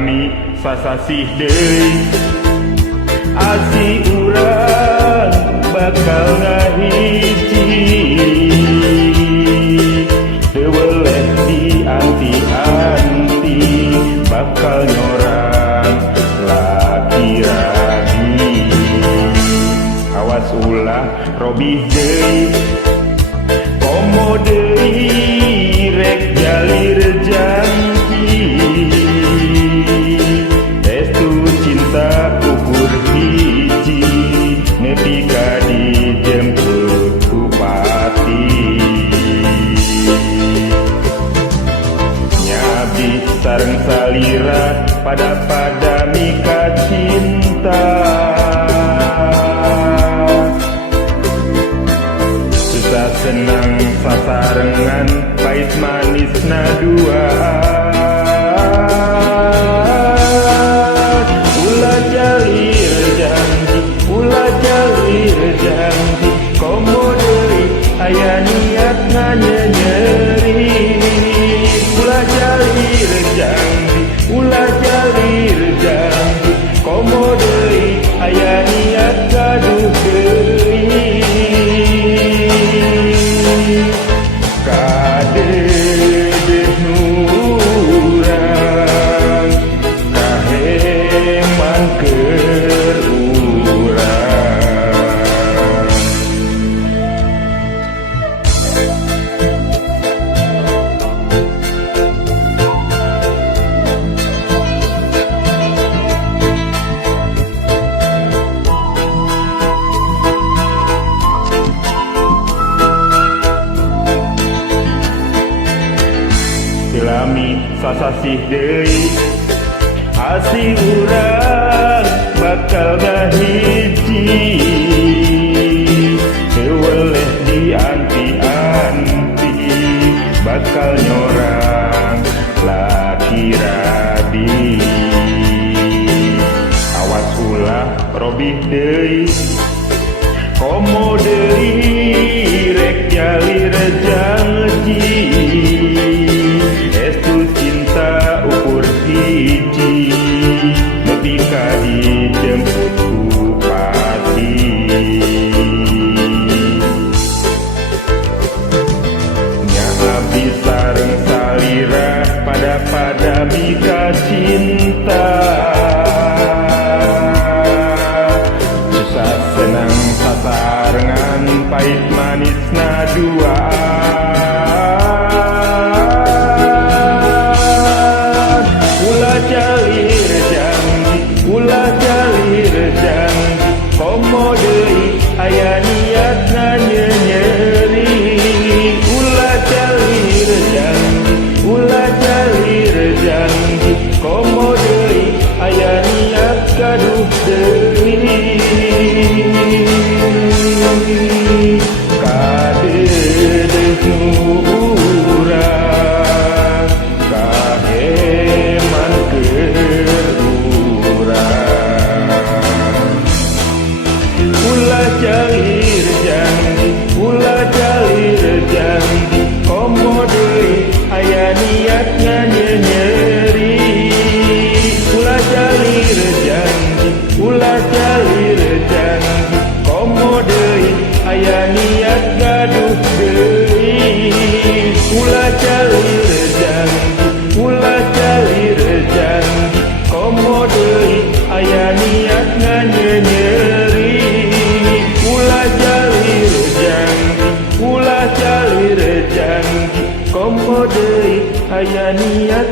Lami sasasih deui asi urang bakal ngahiji teu boleh dianti-anti bakal nyorang laki rabi awas ulah robih deui komo deui rek jalir janji restu cinta ukur hiji nepi ka dijemput ku pati nyabi sareng salira pada mika cinta susah senang sasarengan pahit manisna dua ulah jalir janji komo deui aya niat nganyenyeri ulah jalir janji komo deui aya niat gaduh deui kadeudeut nurang kaheman keur urang Lami sasasih deui asi urang bakal ngahiji teu boleh dianti-anti bakal nyorang laki rabi awas ulah robih deui komo deui rek jalir janji estu cinta ukur hiji nepi ka dijemput ku pati nya abdi sareng salira pada mika cinta susah senang sasarengan pahit manisna dua komo deui aya niat nganyenyeri ulah jalir janji komo deui aya niat gaduh deui kadeudeut urang kaheman keur urang ulah jalir janji komo deui aya niat nganyenyeri ulah jalir janji komo deui aya niat gaduh deui ulah jalir janji komo deui aya niat nganyenyeri ulah jalir janji komo deui aya niat